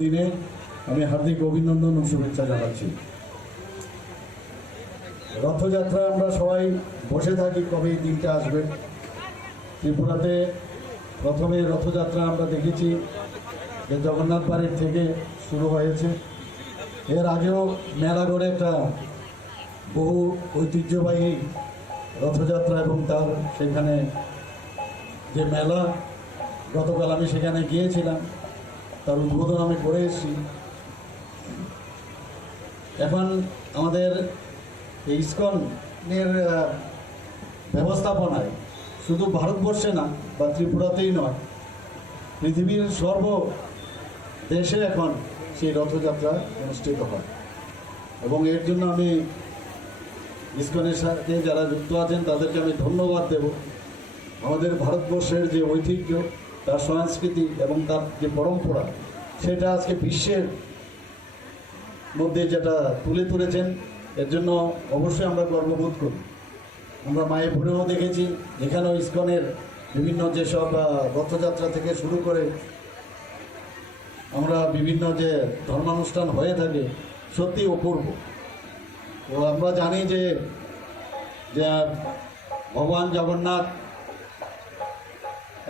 দিনে আমি হার্দিক অভিনন্দন ও শুভেচ্ছা জানাচ্ছি। রথযাত্রা আমরা সবাই বসে থাকি কবে এই দিনটা আসবে। ত্রিপুরাতে প্রথমে রথযাত্রা আমরা দেখেছি যে জগন্নাথ বাড়ির থেকে শুরু হয়েছে। এর আগেও মেলাগড়ে একটা বহু ঐতিহ্যবাহী রথযাত্রা এবং তার সেখানে যে মেলা, গতকাল আমি সেখানে গিয়েছিলাম, তার উদ্বোধন আমি করে এসেছি। এখন আমাদের এই ইসকনের ব্যবস্থাপনায় শুধু ভারতবর্ষে না বা ত্রিপুরাতেই নয়, পৃথিবীর সর্ব দেশে এখন সেই রথযাত্রা অনুষ্ঠিত হয়। এবং এর জন্য আমি ইসকনের সাথে যারা যুক্ত আছেন তাদেরকে আমি ধন্যবাদ দেব। আমাদের ভারতবর্ষের যে ঐতিহ্য, তার সংস্কৃতি এবং তার যে পরম্পরা, সেটা আজকে বিশ্বের মধ্যে যেটা তুলে ধরেছেন, এর জন্য অবশ্যই আমরা গর্ববোধ করি। আমরা মায়াপুরেও দেখেছি, এখানেও ইসকনের বিভিন্ন যেসব রথযাত্রা থেকে শুরু করে আমরা বিভিন্ন যে ধর্মানুষ্ঠান হয়ে থাকে, সত্যি অপূর্ব। তো আমরা জানি যে ভগবান জগন্নাথ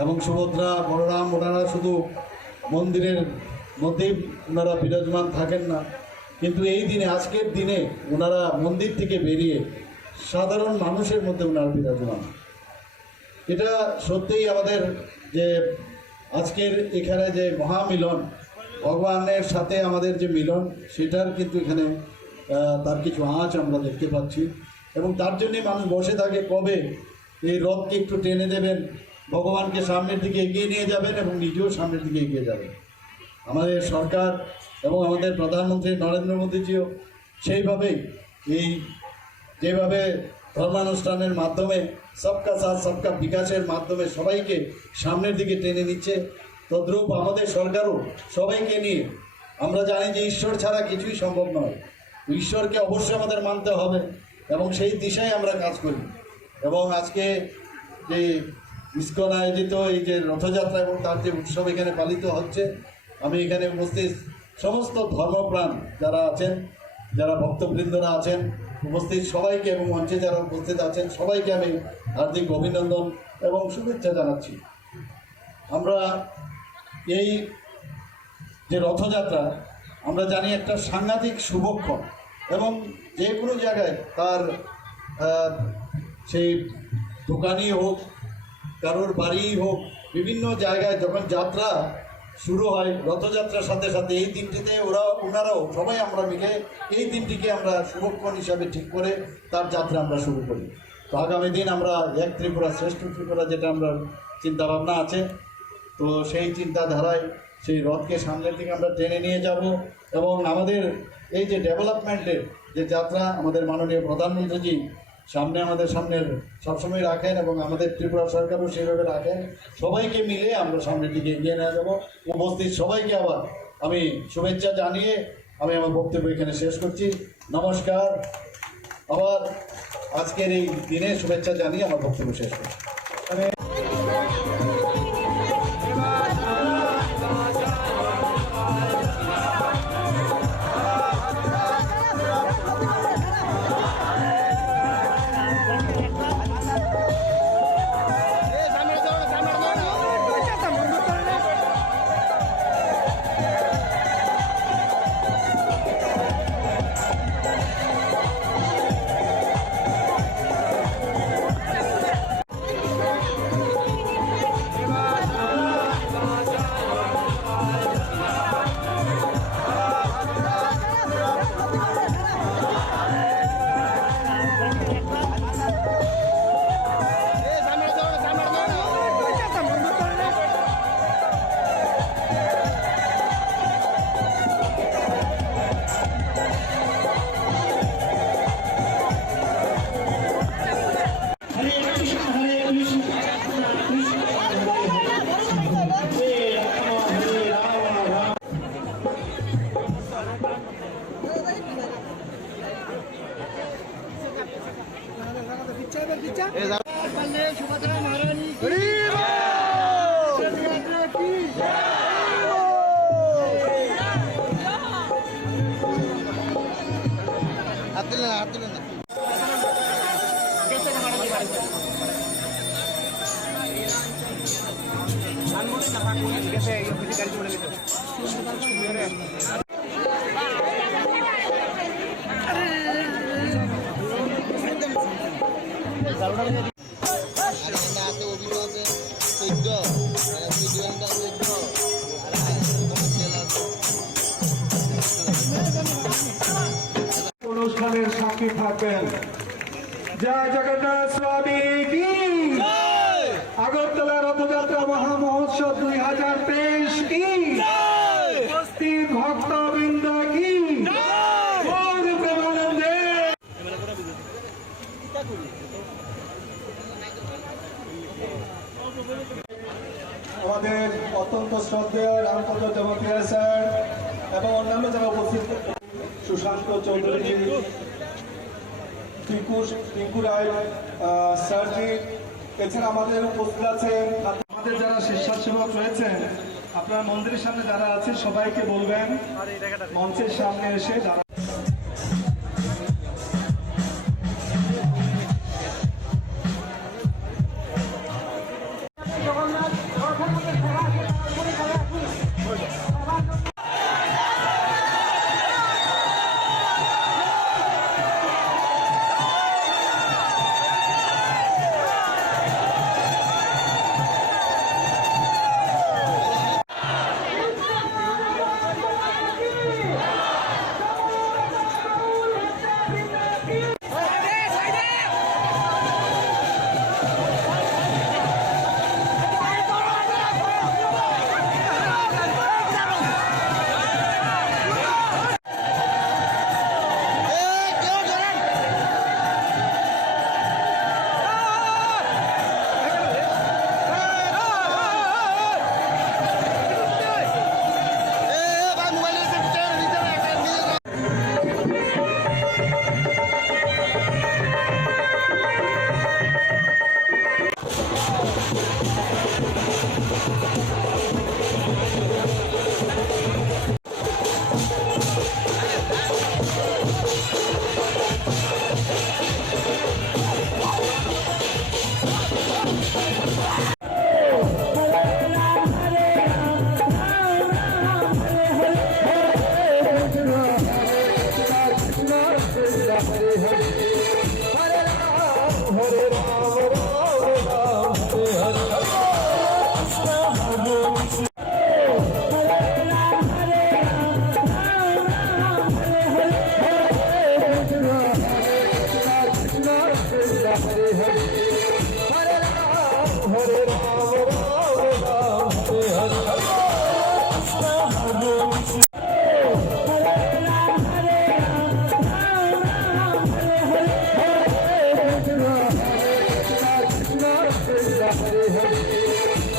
এবং সুভদ্রা, বলরাম, ওনারা শুধু মন্দিরের মধ্যেই ওনারা বিরাজমান থাকেন না, কিন্তু এই দিনে, আজকের দিনে ওনারা মন্দির থেকে বেরিয়ে সাধারণ মানুষের মধ্যে ওনারা বিরাজমান। এটা সত্যিই আমাদের যে আজকের এখানে যে মহামিলন, ভগবানের সাথে আমাদের যে মিলন, সেটার কিন্তু এখানে তার কিছু আঁচ আমরা দেখতে পাচ্ছি। এবং তার জন্যে মানুষ বসে থাকে কবে এই রথকে একটু টেনে দেবেন, ভগবানকে সামনের দিকে এগিয়ে নিয়ে যাবেন এবং নিজেও সামনের দিকে এগিয়ে যাবেন। আমাদের সরকার এবং আমাদের প্রধানমন্ত্রী নরেন্দ্র মোদীজিও সেইভাবেই এই যেভাবে ধর্মানুষ্ঠানের মাধ্যমে সবকা সাথ সবকা বিকাশের মাধ্যমে সবাইকে সামনের দিকে টেনে নিচ্ছে, তদ্রূপ আমাদের সরকারও সবাইকে নিয়ে, আমরা জানি যে ঈশ্বর ছাড়া কিছুই সম্ভব নয়, ঈশ্বরকে অবশ্যই আমাদের মানতে হবে এবং সেই দিশায় আমরা কাজ করি। এবং আজকে যে ইসকন আয়োজিত এই যে রথযাত্রা এবং তার যে উৎসব এখানে পালিত হচ্ছে, আমি এখানে উপস্থিত সমস্ত ধর্মপ্রাণ যারা আছেন, যারা ভক্তবৃন্দরা আছেন, উপস্থিত সবাইকে এবং মঞ্চে যারা উপস্থিত আছেন সবাইকে আমি হার্দিক অভিনন্দন এবং শুভেচ্ছা জানাচ্ছি। আমরা এই যে রথযাত্রা, আমরা জানি একটা সাংঘাতিক শুভক্ষণ এবং যে কোনো জায়গায় তার সেই দোকানই হোক, কারোর বাড়িই হোক, বিভিন্ন জায়গায় যখন যাত্রা শুরু হয়, রথযাত্রার সাথে সাথে এই দিনটিতে ওনারাও সবাই আমরা মিলে এই দিনটিকে আমরা শুভক্ষণ হিসাবে ঠিক করে তার যাত্রা আমরা শুরু করি। তো আগামী দিন আমরা এক ত্রিপুরা শ্রেষ্ঠ ত্রিপুরা যেটা আমরা চিন্তাভাবনা আছে, তো সেই চিন্তাধারায় সেই রথকে সামনের দিকে আমরা টেনে নিয়ে যাব। এবং আমাদের এই যে ডেভেলপমেন্টের যে যাত্রা আমাদের মাননীয় প্রধানমন্ত্রীজি আমাদের সামনের সবসময় রাখেন এবং আমাদের ত্রিপুরা সরকারও সেভাবে রাখেন, সবাইকে মিলে আমরা সামনের দিকে এগিয়ে নিয়ে যাব। উপস্থিত সবাইকে আবার আমি শুভেচ্ছা জানিয়ে আমি আমার বক্তব্য এখানে শেষ করছি। নমস্কার। আবার আজকের এই দিনে শুভেচ্ছা জানিয়ে আমার বক্তব্য শেষ করছি। অনুষ্ঠানের সাক্ষী থাকবেন। জয় জগন্নাথ স্বামী কি, আগরতলা রথযাত্রা মহামহোৎসব 2023 কি, উপস্থিত ভক্তবৃন্দ কি, গৌর প্রেমানন্দে। আমাদের অত্যন্ত শ্রদ্ধেয় রামচন্দ্র জমাতিয়া স্যার এবং অন্যান্য যারা উপস্থিত, সুশান্ত চৌধুরী, টিঙ্কু রায় স্যারজি, এছাড়া আমাদের উপস্থিত আছেন আমাদের যারা স্বেচ্ছাসেবক রয়েছেন। আপনার মন্দিরের সামনে যারা আছে সবাইকে বলবেন মঞ্চের সামনে এসে যারা